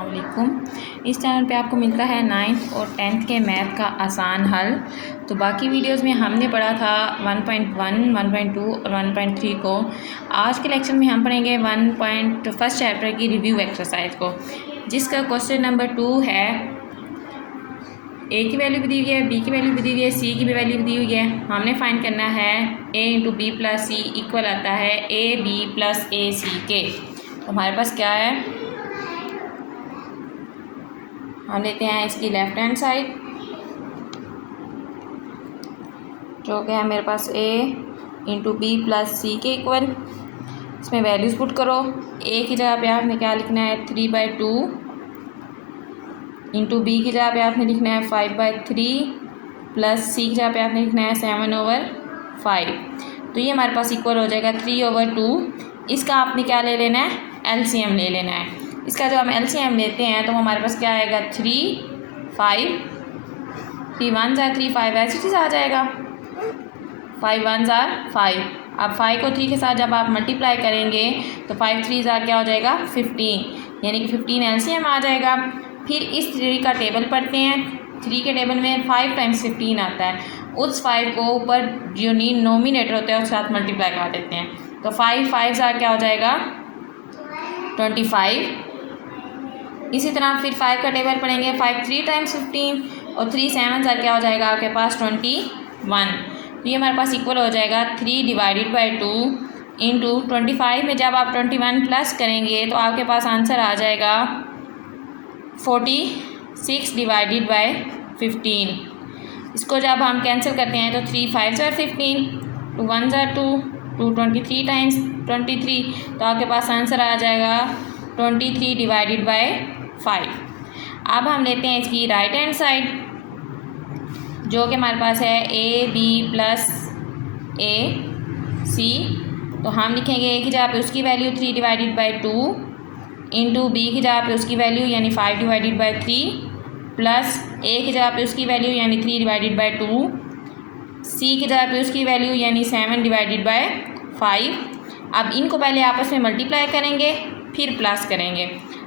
अस्सलामुअलैकुम। इस चैनल पे आपको मिलता है 9th और 10th के मैथ का आसान हल। तो बाकी वीडियोस में हमने पढ़ा था 1.1, 1.2 और 1.3 को। आज के लेक्चर में हम पढ़ेंगे फर्स्ट चैप्टर की रिव्यू एक्सरसाइज को, जिसका क्वेश्चन नंबर 2 है। ए की वैल्यू भी दी हुई है, बी की वैल्यू भी दी हुई है, सी की भी वैल्यू भी दी हुई है। हमने फाइंड करना है ए इंटू बी प्लस सी इक्वल आता है ए बी प्लस ए सी के। तो हमारे पास क्या है, हम लेते हैं इसकी लेफ्ट हैंड साइड, जो कि है मेरे पास ए इंटू बी प्लस सी के इक्वल। इसमें वैल्यूज़ पुट करो। ए की जगह पे आपने क्या लिखना है 3/2 इंटू बी की जगह पे आपने लिखना है 5/3 प्लस सी की जगह पे आपने लिखना है 7/5। तो ये हमारे पास इक्वल हो जाएगा 3/2। इसका आपने क्या ले लेना है, एलसीएम ले लेना है। इसका जब हम एलसीएम लेते हैं तो हमारे पास क्या आएगा 3, 5, 3 1 ज़ा 3, 5 ऐसी चीज़ आ जाएगा। 5 1 ज़ा 5। अब 5 को 3 के साथ जब आप मल्टीप्लाई करेंगे तो 5 3 ज़ा क्या हो जाएगा 15, यानी कि 15 एलसीएम आ जाएगा। फिर इस 3 का टेबल पढ़ते हैं। 3 के टेबल में 5 टाइम्स 15 आता है। उस 5 को ऊपर जो नोमिनेटर होता है उसके साथ मल्टीप्लाई कर देते हैं। तो 5 5 ज़ा क्या हो जाएगा 25। इसी तरह फिर 5 का टेबल पढ़ेंगे। 5 3 टाइम्स 15 और 3 7 ज़ा क्या हो जाएगा आपके पास 21। तो ये हमारे पास इक्वल हो जाएगा 3/2 इंटू 25 में जब आप 21 प्लस करेंगे तो आपके पास आंसर आ जाएगा 46/15। इसको जब हम कैंसिल करते हैं तो 3 5 ज़ा 15, 2 1 ज़ा 2, 2 23 टाइम्स 23, तो आपके पास आंसर आ जाएगा 23/5। अब हम लेते हैं इसकी राइट हैंड साइड, जो कि हमारे पास है ए बी प्लस ए सी। तो हम लिखेंगे ए की जगह पे उसकी वैल्यू 3/2 इंटू बी की जगह पे उसकी वैल्यू यानी 5/3 प्लस ए की जगह पे उसकी वैल्यू यानी 3/2, सी की जगह पे उसकी वैल्यू यानी 7/5। अब इनको पहले आपस में मल्टीप्लाई करेंगे फिर प्लस करेंगे।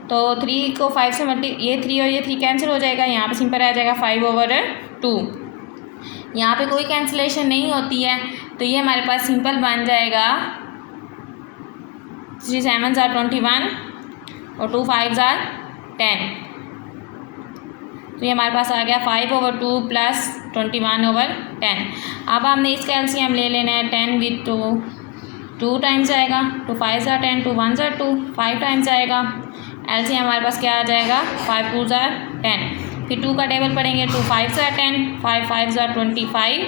तो 3 को 5 से ये 3 और ये 3 कैंसिल हो जाएगा। यहाँ पे सिंपल आ जाएगा 5/2। यहाँ पे कोई कैंसिलेशन नहीं होती है, तो ये हमारे पास सिंपल बन जाएगा 3 7 ज़ा 21 और 2 5 ज़ा 10। तो ये हमारे पास आ गया 5/2 प्लस 21/10। अब हमने इसका एलसीएम ले लेना है। 10 विद 2 टाइम्स आएगा, 2 5 ज़ा 10, 2 1 ज़ा 2, 5 टाइम्स आएगा। एलसीएम हमारे पास क्या आ जाएगा 5 2 ज़ा 10। फिर 2 का टेबल पढ़ेंगे। 2 5 ज़ा 10, 5 5 ज़ा 25,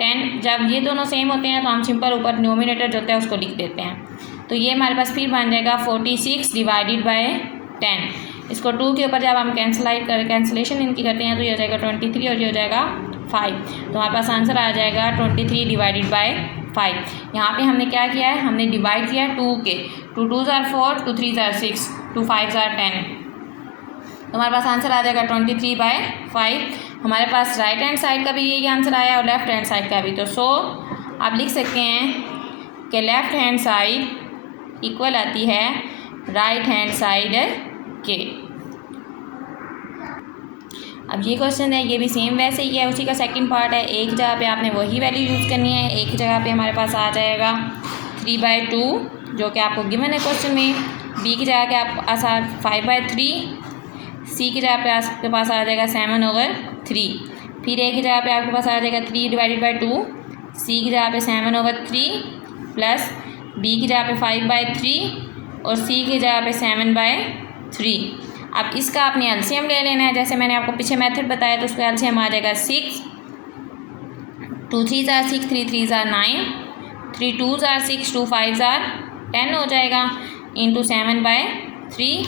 10। जब ये दोनों सेम होते हैं तो हम सिंपल ऊपर डिनोमिनेटर जो होता है उसको लिख देते हैं। तो ये हमारे पास फिर बन जाएगा 46/10। इसको 2 के ऊपर जब हम कैंसिलेशन इनकी करते हैं तो ये हो जाएगा 23 और ये हो जाएगा 5। तो हमारे पास आंसर आ जाएगा 23/5। यहाँ पे हमने क्या किया है, हमने डिवाइड किया है 2 के। 2 2 ज़ा 4, 2 3 ज़ा 6, 2 5 ज़ा 10। तो हमारे पास आंसर आ जाएगा 23/5। हमारे पास राइट हैंड साइड का भी यही आंसर आया और लेफ्ट हैंड साइड का भी। तो आप लिख सकते हैं कि लेफ्ट हैंड साइड इक्वल आती है राइट हैंड साइड के। अब ये क्वेश्चन है, ये भी सेम वैसे ही है, उसी का सेकंड पार्ट है। एक जगह पे आपने वही वैल्यू यूज़ करनी है। एक जगह पे हमारे पास आ जाएगा 3/2, जो कि आपको गिवन है क्वेश्चन में। बी की जगह के आप 5/3, सी की जगह पे आपके पास आ जाएगा 7/3। फिर ए की जगह पे आपके पास आ जाएगा 3/2, सी की जगह पे 7/3 प्लस बी की जगह पे 5/3 और सी की जगह पे 7/3। अब इसका आपने एलसीएम ले लेना है। जैसे मैंने आपको पीछे मेथड बताया तो उसका एलसीएम आ जाएगा 6, 2 3 ज़ा 6, 3 3 ज़ा 9, 3 2 ज़ा 6, 2 5 ज़ा 10 हो जाएगा इंटू 7/3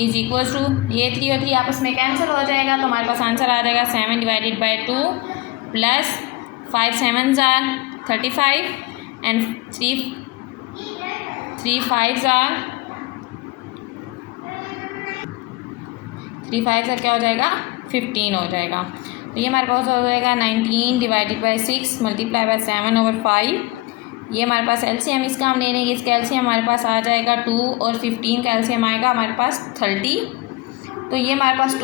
इज इक्वल टू ये 3 और 3 आपस में कैंसिल हो जाएगा। तो हमारे पास आंसर आ जाएगा 7/2 प्लस 5 7 ज़ा 35 एंड 3 5 ज़ा 3 5 ज़ा क्या हो जाएगा 15 हो जाएगा। तो ये हमारे पास हो जाएगा 19/6 मल्टीप्लाई बाय 7/5। ये हमारे पास एलसीएम इसका हम ले लेंगे। इसका एलसीएम हमारे पास आ जाएगा 2 और 15 का एलसीएम आएगा हमारे पास 30। तो ये हमारे पास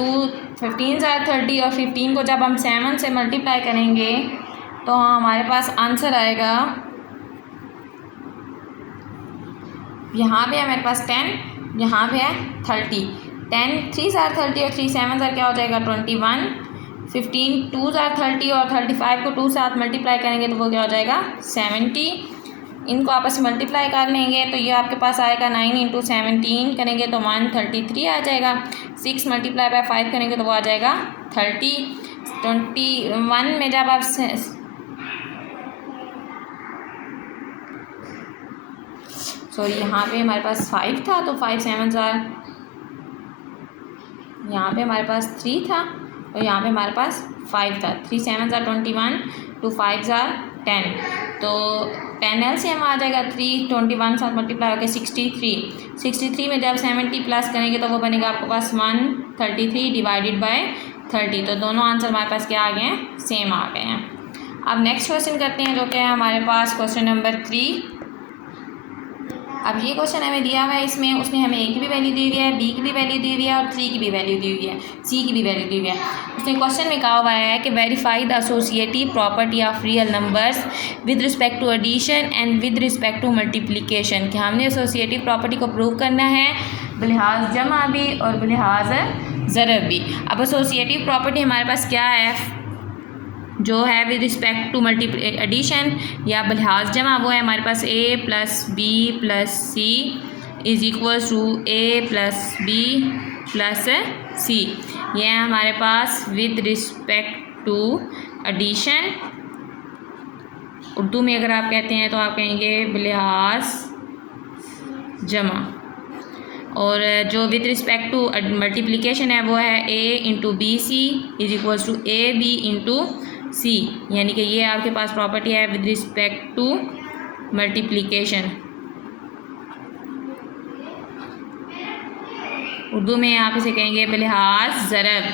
15 ज़ार 30 और 15 को जब हम 7 से मल्टीप्लाई करेंगे तो हमारे पास आंसर आएगा, यहाँ पे हमारे पास 10, यहाँ पे है 30। 10 3 ज़ार 30 और 3 7 ज़ार क्या हो जाएगा 21। 15 2 ज़ार 30 और 35 को 2 साथ मल्टीप्लाई करेंगे तो वो क्या हो जाएगा 70। इनको आपस में मल्टीप्लाई कर लेंगे तो ये आपके पास आएगा 9 इंटू 17 करेंगे तो 133 आ जाएगा। 6 मल्टीप्लाई बाय 5 करेंगे तो वो आ जाएगा 30। 21 में जब आप सॉरी यहाँ पे हमारे पास 5 था तो 5 7 ज़ार, यहाँ पे हमारे पास 3 था और यहाँ पे हमारे पास 5 था। 3 7 ज़ार 21 2 5 ज़ार 10, तो 10 LCM आ जाएगा 3 21 साथ मल्टीप्लाई होकर 63। 63 में जब 70 प्लस करेंगे तो वो बनेगा आपके पास 133 डिवाइडेड बाय 30। तो दोनों आंसर हमारे पास क्या आ गए हैं, सेम आ गए हैं। अब नेक्स्ट क्वेश्चन करते हैं जो कि है हमारे पास क्वेश्चन नंबर 3। अब ये क्वेश्चन हमें दिया हुआ है, इसमें उसने हमें ए की भी वैल्यू दी हुई है, बी की भी वैल्यू दी हुई है और 3 की भी वैल्यू दी हुई है, सी की भी वैल्यू दी हुई है। उसने क्वेश्चन में कहा हुआ है कि verify the associative property of real numbers with respect to addition and with respect to multiplication, कि हमने एसोसिएटिव प्रॉपर्टी को प्रूव करना है बिलिहाज जमा भी और बिलिहाज ज़रब भी। अब एसोसिएटिव प्रॉपर्टी हमारे पास क्या है, जो है विद रिस्पेक्ट टू एडिशन या बिलिहाज जमा, वो है हमारे पास a plus B plus C is equals to a plus B plus C. ये है हमारे पास with respect to addition. Urdu में अगर आप कहते हैं तो आप कहेंगे बिलिहाज जमा। और जो विद रिस्पेक्ट टू मल्टीप्लिकेशन है वो है a into B C is equals to a b into C, यानी कि ये आपके पास प्रॉपर्टी है with respect to multiplication. Urdu में आप इसे कहेंगे बिलिहाज ज़रब।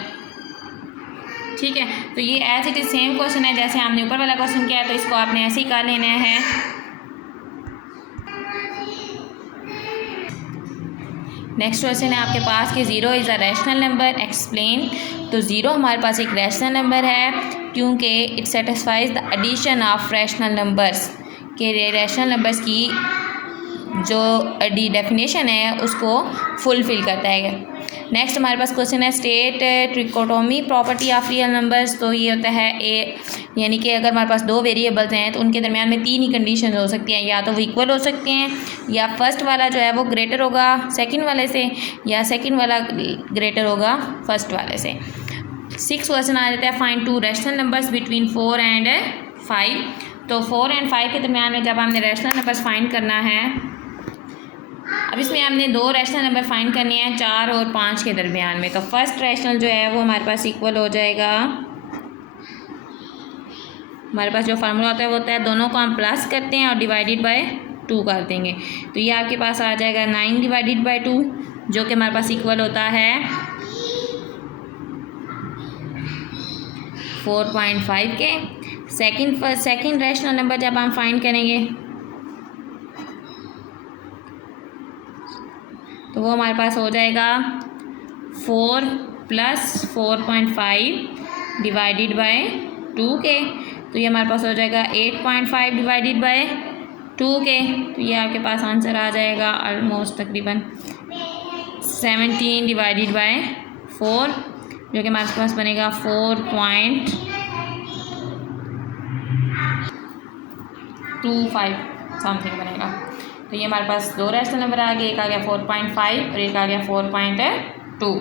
ठीक है, तो ये ऐसे इट इज सेम क्वेश्चन है जैसे हमने ऊपर वाला क्वेश्चन किया है, तो इसको आपने ऐसे ही कर लेना है। नेक्स्ट क्वेश्चन है आपके पास कि 0 is a rational number explain. तो 0 हमारे पास एक रैशनल नंबर है क्योंकि it satisfies the addition of rational numbers, के रैशनल नंबर्स की जो डेफिनेशन है उसको फुलफिल करता है। नेक्स्ट हमारे पास क्वेश्चन है state trichotomy property of real numbers. तो ये होता है ए, यानी कि अगर हमारे पास दो वेरिएबल्स हैं तो उनके दरमियान में 3 ही कंडीशन हो सकती हैं, या तो वो इक्वल हो सकते हैं, या फर्स्ट वाला जो है वो ग्रेटर होगा सेकंड वाले से, या सेकंड वाला ग्रेटर होगा फर्स्ट वाले से। 6 क्वेश्चन आ जाता है find 2 rational numbers between 4 and 5। तो 4 एंड 5 के दरमियान में जब हमने रैशनल नंबर्स फाइंड करना है, अब इसमें हमने 2 रैशनल नंबर फाइंड करने हैं 4 और 5 के दरमियान में। तो फर्स्ट रैशनल जो है वो हमारे पास इक्वल हो जाएगा, हमारे पास जो फार्मूला होता है वो होता है दोनों को हम प्लस करते हैं और डिवाइडेड बाय 2 कर देंगे। तो ये आपके पास आ जाएगा 9 डिवाइडेड बाय 2, जो कि हमारे पास इक्वल होता है 4.5 के। सेकंड रैशनल नंबर जब हम फाइंड करेंगे तो वो हमारे पास हो जाएगा 4 प्लस 4.5 डिवाइडेड बाय 2 के। तो ये हमारे पास हो जाएगा 8.5 डिवाइडेड बाय 2 के। तो ये आपके पास आंसर आ जाएगा ऑलमोस्ट तकरीबन 17 डिवाइडेड बाय 4, जो कि हमारे पास बनेगा 4.25 समथिंग बनेगा। तो ये हमारे पास 2 रैशनल नंबर आ गए, एक आ गया 4.5 और एक आ गया 4.2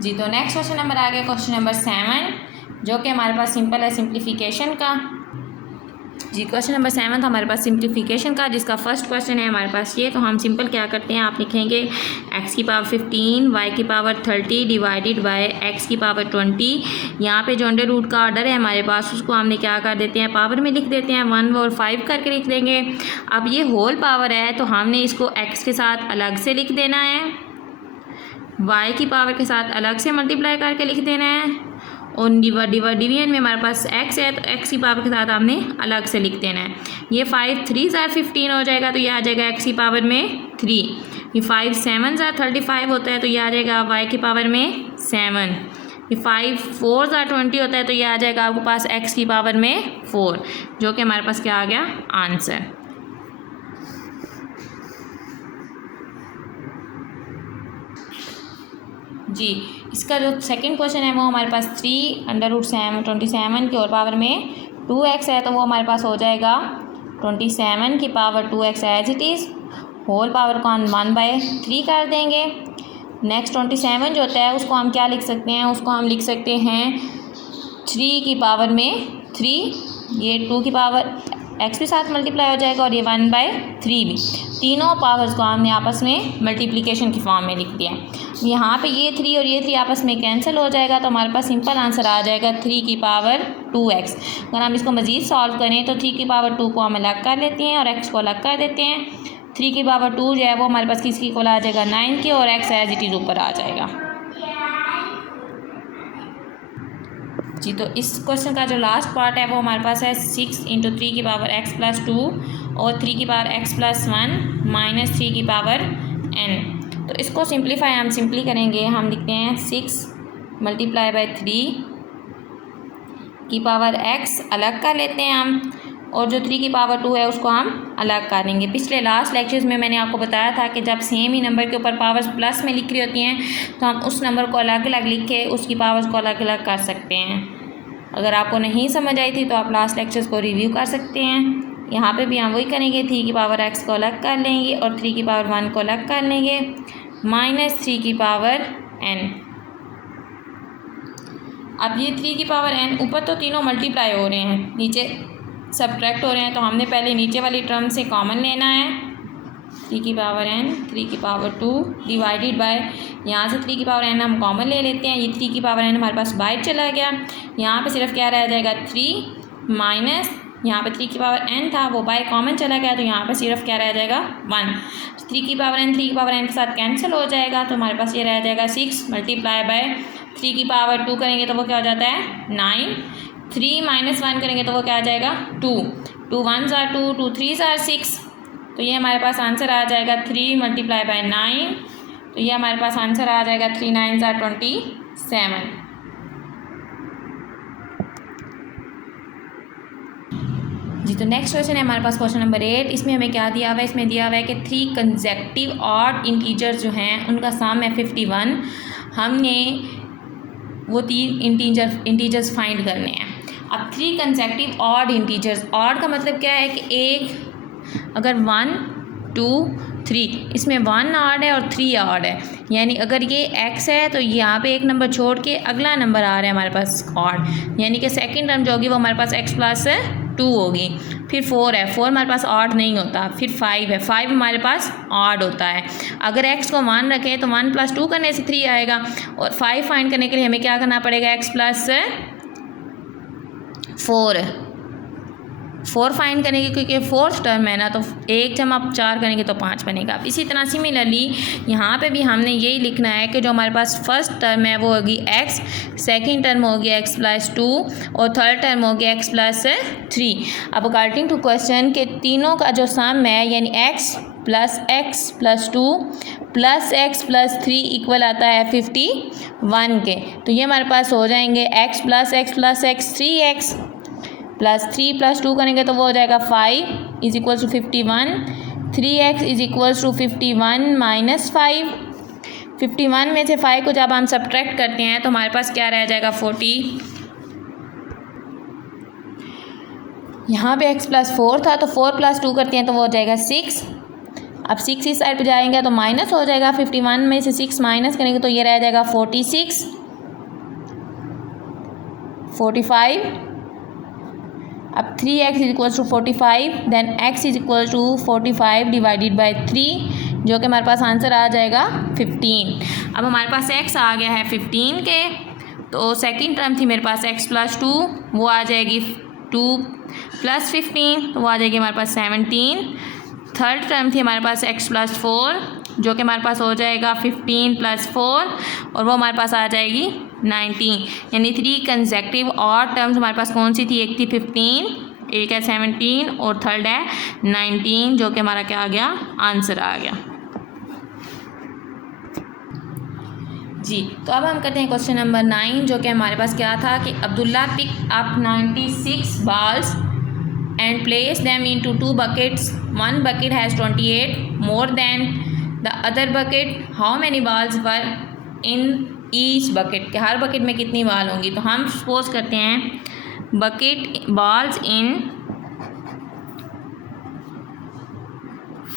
जी। तो नेक्स्ट क्वेश्चन नंबर आ गया क्वेश्चन नंबर 7, जो कि हमारे पास सिंपल है सिंप्लीफिकेशन का जी। क्वेश्चन नंबर 7 था हमारे पास सिंप्लीफिकेशन का, जिसका फर्स्ट क्वेश्चन है हमारे पास ये। तो हम सिंपल क्या करते हैं, आप लिखेंगे x की पावर 15 y की पावर 30 डिवाइडेड बाय x की पावर 20। यहाँ पे जो अंडर रूट का ऑर्डर है हमारे पास उसको हमने क्या कर देते हैं, पावर में लिख देते हैं, 1 और 5 करके लिख देंगे। अब ये होल पावर है तो हमने इसको x के साथ अलग से लिख देना है, y की पावर के साथ अलग से मल्टीप्लाई करके लिख देना है, और डिवीजन में हमारे पास x है तो x की पावर के साथ हमने अलग से लिख देना है। ये 5 3 ज़ार 15 हो जाएगा, तो ये आ जाएगा x की पावर में 3। ये 5 7 35 होता है तो ये आ जाएगा y की पावर में 7। ये 5 4 20 होता है तो ये आ जाएगा आपके पास x की पावर में 4, जो कि हमारे पास क्या आ गया आंसर। जी, इसका जो सेकंड क्वेश्चन है वो हमारे पास 3√27 की और पावर में 2x है, तो वो हमारे पास हो जाएगा 27 की power 2x as it is, whole power को हम 1/3 कर देंगे। नेक्स्ट 27 जो होता है उसको हम क्या लिख सकते हैं, उसको हम लिख सकते हैं 3 की पावर में 3, ये 2 की पावर x भी साथ मल्टीप्लाई हो जाएगा और ये 1/3 भी। तीनों पावर्स को हमने आपस में मल्टीप्लिकेशन की फॉर्म में लिख दिया है। यहाँ पे ये 3 और ये 3 आपस में कैंसिल हो जाएगा, तो हमारे पास सिंपल आंसर आ जाएगा 3 की पावर 2x। अगर हम इसको मज़ीद सॉल्व करें तो 3 की पावर 2 को हम अलग कर लेते हैं और x को अलग कर देते हैं। 3 की पावर 2 जो है वो हमारे पास किसकी इक्वल आ जाएगा 9 की, और x एज इट इज़ ऊपर आ जाएगा। जी, तो इस क्वेश्चन का जो लास्ट पार्ट है वो हमारे पास है 6 × 3 की पावर x + 2 और 3 की पावर x + 1 माइनस 3 की पावर n। तो इसको सिंप्लीफाई हम सिंपली करेंगे, हम लिखते हैं 6 × 3 की पावर x अलग कर लेते हैं हम, और जो 3 की पावर 2 है उसको हम अलग कर देंगे। पिछले लास्ट लेक्चर्स में मैंने आपको बताया था कि जब सेम ही नंबर के ऊपर पावर्स प्लस में लिख रही होती हैं तो हम उस नंबर को अलग अलग लिख के उसकी पावर्स को अलग अलग कर सकते हैं। अगर आपको नहीं समझ आई थी तो आप लास्ट लेक्चर्स को रिव्यू कर सकते हैं। यहाँ पे भी हम वही करेंगे, 3 की पावर x को अलग कर लेंगे और 3 की पावर 1 को अलग कर लेंगे, माइनस 3 की पावर n। अब ये 3 की पावर n ऊपर तो तीनों मल्टीप्लाई हो रहे हैं, नीचे सब्ट्रैक्ट हो रहे हैं, तो हमने पहले नीचे वाली टर्म से कॉमन लेना है। 3 की पावर n 3 की पावर 2 डिवाइडेड बाय, यहाँ से 3 की पावर n हम कॉमन ले लेते हैं, ये 3 की पावर n हमारे पास बाहर चला गया। यहाँ पे सिर्फ क्या रह जाएगा 3 माइनस, यहाँ पे 3 की पावर n था वो बाय कॉमन चला गया, तो यहाँ पे सिर्फ क्या रह जाएगा 1। 3 की पावर n 3 की पावर n के साथ कैंसिल हो जाएगा, तो हमारे पास ये रह जाएगा 6 मल्टीप्लाई बाय 3 की पावर 2 करेंगे तो वो क्या हो जाता है 9। 3 माइनस 1 करेंगे तो वो क्या आ जाएगा 2। 2 1s are 2, 2 3s are 6, तो ये हमारे पास आंसर आ जाएगा 3 मल्टीप्लाई बाय 9, तो ये हमारे पास आंसर आ जाएगा 3 9s are 27। जी, तो नेक्स्ट क्वेश्चन है हमारे पास क्वेश्चन नंबर 8। इसमें हमें क्या दिया हुआ है, इसमें दिया हुआ है कि 3 कंसेक्टिव ऑड इंटीजर्स जो हैं उनका सम है 51। हमने वो 3 इंटीजर्स फाइंड करने हैं। अब 3 कंसेक्टिव ऑड इंटीजर्स, ऑड का मतलब क्या है कि एक अगर 1 2 3 इसमें 1 ऑड है और 3 ऑड है, यानी अगर ये x है तो यहाँ पे एक नंबर छोड़ के अगला नंबर आ रहा है हमारे पास ऑड, यानी कि सेकंड टर्म जो होगी वो हमारे पास x + 2 होगी। फिर 4 है, 4 हमारे पास ऑड नहीं होता। फिर 5 है, 5 हमारे पास ऑड होता है। अगर x को 1 रखें तो 1 + 2 करने से 3 आएगा, और 5 फाइंड करने के लिए हमें क्या करना पड़ेगा x + 4 फाइंड करेंगे, क्योंकि फोर्थ टर्म है ना, तो 1 जमा 4 करेंगे तो 5 बनेगा। इसी तरह सिमिलरली यहाँ पे भी हमने यही लिखना है कि जो हमारे पास फर्स्ट टर्म है वो होगी x, सेकंड टर्म होगी x + 2 और थर्ड टर्म होगी x + 3। अब अकॉर्डिंग टू क्वेश्चन के तीनों का जो सम है यानी x + 2 + x + 3 इक्वल आता है 51 के, तो ये हमारे पास हो जाएंगे x + x 3x + 3 + 2 करेंगे तो वो हो जाएगा 5 = 51। 3x = 51 - 5। 51 में से 5 को जब हम सब्ट्रैक्ट करते हैं तो हमारे पास क्या रह जाएगा 40। यहाँ पे x + 4 था तो 4 + 2 करते हैं तो वो हो जाएगा 6। अब 6 इस साइड पे जाएंगे तो माइनस हो जाएगा, 51 में से 6 माइनस करेंगे तो ये रह जाएगा 46 45। अब 3x = 45, then x = 45 divided by 3, जो कि हमारे पास आंसर आ जाएगा 15। अब हमारे पास x आ गया है 15 के, तो सेकंड टर्म थी मेरे पास x + 2, वो आ जाएगी 2 + 15, तो वो आ जाएगी हमारे पास 17। थर्ड टर्म थी हमारे पास x + 4, जो कि हमारे पास हो जाएगा 15 + 4, और वो हमारे पास आ जाएगी 19। यानी 3 कंसेक्टिव ऑड टर्म्स हमारे पास कौन सी थी, एक थी 15, एक है 17 और थर्ड है 19, जो कि हमारा क्या आ गया आंसर आ गया। जी। तो अब हम करते हैं क्वेश्चन नंबर 9, जो कि हमारे पास क्या था कि Abdullah pick up 96 balls and place them into 2 buckets. One bucket has 28 more than the other bucket. How many balls were in each bucket? कि हर बकेट में कितनी बाल होंगी। तो हम सपोज करते हैं bucket balls in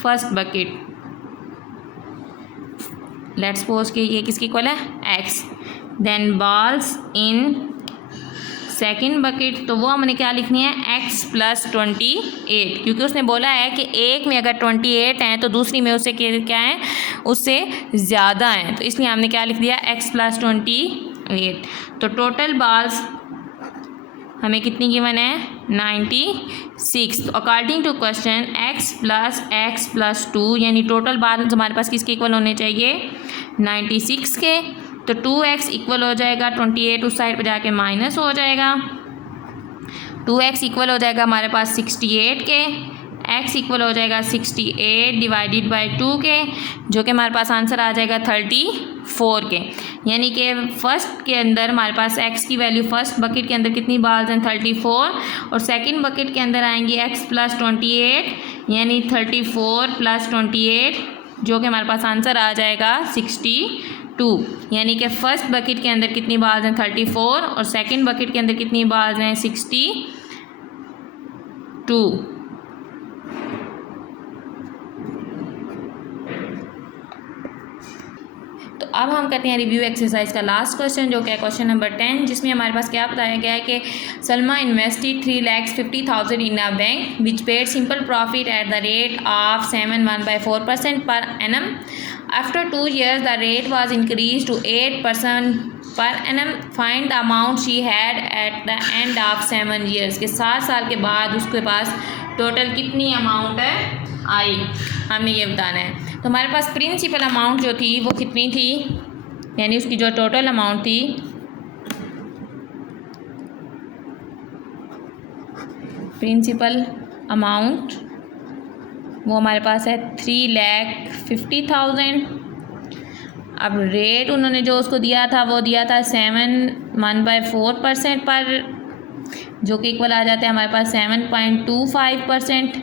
first bucket, let's suppose कि ये किसकी इक्वल है x, then balls in second bucket, तो वो हमने क्या लिखनी है x + 28, क्योंकि उसने बोला है कि एक में अगर 28 हैं तो दूसरी में उससे क्या है, उससे ज़्यादा हैं, तो इसलिए हमने क्या लिख दिया x + 28। तो टोटल बाल्स हमें कितनी गिवन है 96। तो अकॉर्डिंग टू क्वेश्चन x + 2 यानी टोटल बाल्स हमारे पास किसके इक्वल होने चाहिए 96 के। तो 2x इक्वल हो जाएगा 28, उस साइड पर जाके माइनस हो जाएगा, 2x इक्वल हो जाएगा हमारे पास 68 के, x इक्वल हो जाएगा 68 डिवाइडेड बाई 2 के, जो कि हमारे पास आंसर आ जाएगा 34 के। यानी कि फर्स्ट के अंदर हमारे पास x की वैल्यू फर्स्ट बकेट के अंदर कितनी बाल्स हैं 34, और सेकंड बकेट के अंदर आएंगी x + 28 यानी 34 + 28, जो कि हमारे पास आंसर आ जाएगा 62। यानी कि फर्स्ट बकेट के अंदर कितनी बाल्स हैं 34 और सेकंड बकेट के अंदर कितनी बाल्स हैं 62। तो अब हम करते हैं रिव्यू एक्सरसाइज का लास्ट क्वेश्चन, जो कि है क्वेश्चन नंबर 10, जिसमें हमारे पास क्या बताया गया है कि Salma invested 3,50,000 in a bank which paid simple profit at the rate of 7.14% per annum. After 2 years the rate was increase to 8% per annum. Find the amount she had at the end of 7 years, के 7 साल के बाद उसके पास total कितनी amount I, हमें ये बताना है। तो हमारे पास प्रिंसिपल अमाउंट जो थी वो कितनी थी, यानी उसकी जो टोटल अमाउंट थी प्रिंसिपल अमाउंट वो हमारे पास है 3,50,000। अब रेट उन्होंने जो उसको दिया था वो दिया था 7.14% पर, जो कि इक्वल आ जाता है हमारे पास 7.25%।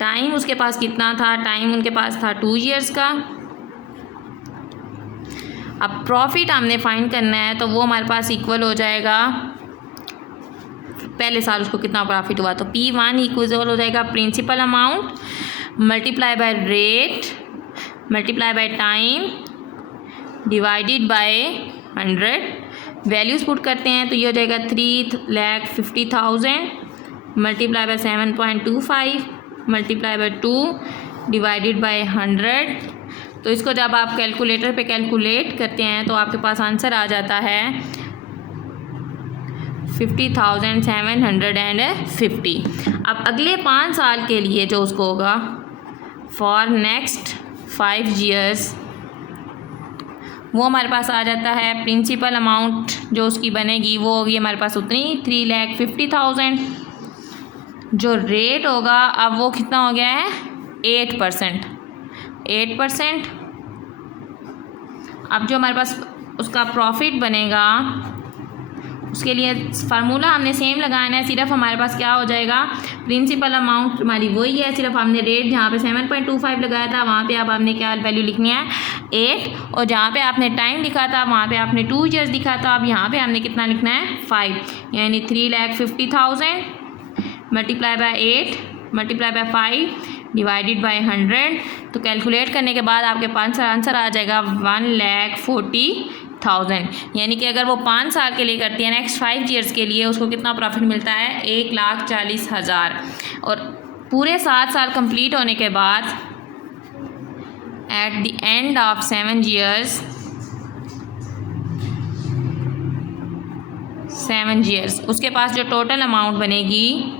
टाइम उसके पास कितना था, टाइम उनके पास था 2 years का। अब प्रॉफिट हमने फाइंड करना है, तो वो हमारे पास इक्वल हो जाएगा पहले साल उसको कितना प्रॉफिट हुआ, तो P1 इक्वल हो जाएगा principal amount multiply by rate multiply by time divided by 100। Values put करते हैं तो ये हो जाएगा 3,50,000 multiply by 7.25 multiply by 2 divided by 100। तो इसको जब आप कैलकुलेटर पे कैलकुलेट करते हैं तो आपके पास आंसर आ जाता है 50,750। अब अगले 5 साल के लिए जो उसको होगा फॉर नेक्स्ट 5 years, वो हमारे पास आ जाता है प्रिंसिपल अमाउंट जो उसकी बनेगी वो होगी हमारे पास उतनी 3,50,000। जो रेट होगा अब वो कितना हो गया है 8%। अब जो हमारे पास उसका प्रॉफिट बनेगा उसके लिए फार्मूला हमने सेम लगाना है, सिर्फ हमारे पास क्या हो जाएगा प्रिंसिपल अमाउंट हमारी वही है, सिर्फ हमने रेट जहाँ पे 7.25 लगाया था वहाँ पे अब हमने क्या वैल्यू लिखनी है 8, और जहाँ पे आपने टाइम लिखा था वहाँ पे आपने 2 years लिखा था, अब यहाँ पे हमने कितना लिखना है 5, यानी 3,50,000 multiply bye 8 multiply by 5 divided by 100। तो कैलकुलेट करने के बाद आपके पास आंसर आ जाएगा 1,40,000। यानी कि अगर वो 5 साल के लिए करती है नेक्स्ट 5 years के लिए उसको कितना प्रॉफिट मिलता है 1,40,000। और पूरे 7 साल कंप्लीट होने के बाद eight the end of 7 years उसके पास जो टोटल अमाउंट बनेगी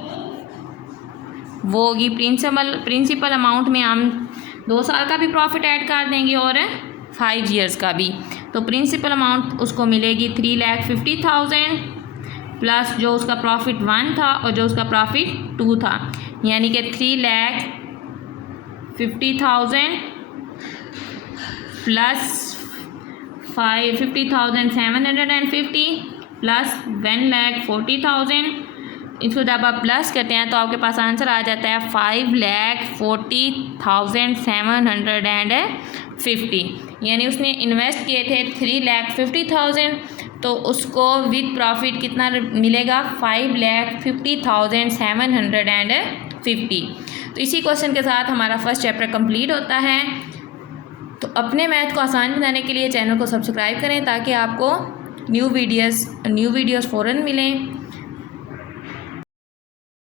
वो होगी प्रिंसिपल अमाउंट में हम 2 साल का भी प्रॉफिट ऐड कर देंगे और 5 years का भी। तो प्रिंसिपल अमाउंट उसको मिलेगी 3,50,000 प्लस जो उसका प्रॉफिट 1 था और जो उसका प्रॉफिट 2 था, यानी कि 3,50,000 प्लस 50,750 प्लस 1,40,000। इसको जब आप प्लस करते हैं तो आपके पास आंसर आ जाता है 5,40,750। यानी उसने इन्वेस्ट किए थे 3,50,000, तो उसको विद प्रॉफिट कितना मिलेगा 5,50,750। तो इसी क्वेश्चन के साथ हमारा फर्स्ट चैप्टर कंप्लीट होता है। तो अपने मैथ को आसान बनाने के लिए चैनल को सब्सक्राइब करें ताकि आपको न्यू वीडियोस फ़ौरन मिलें।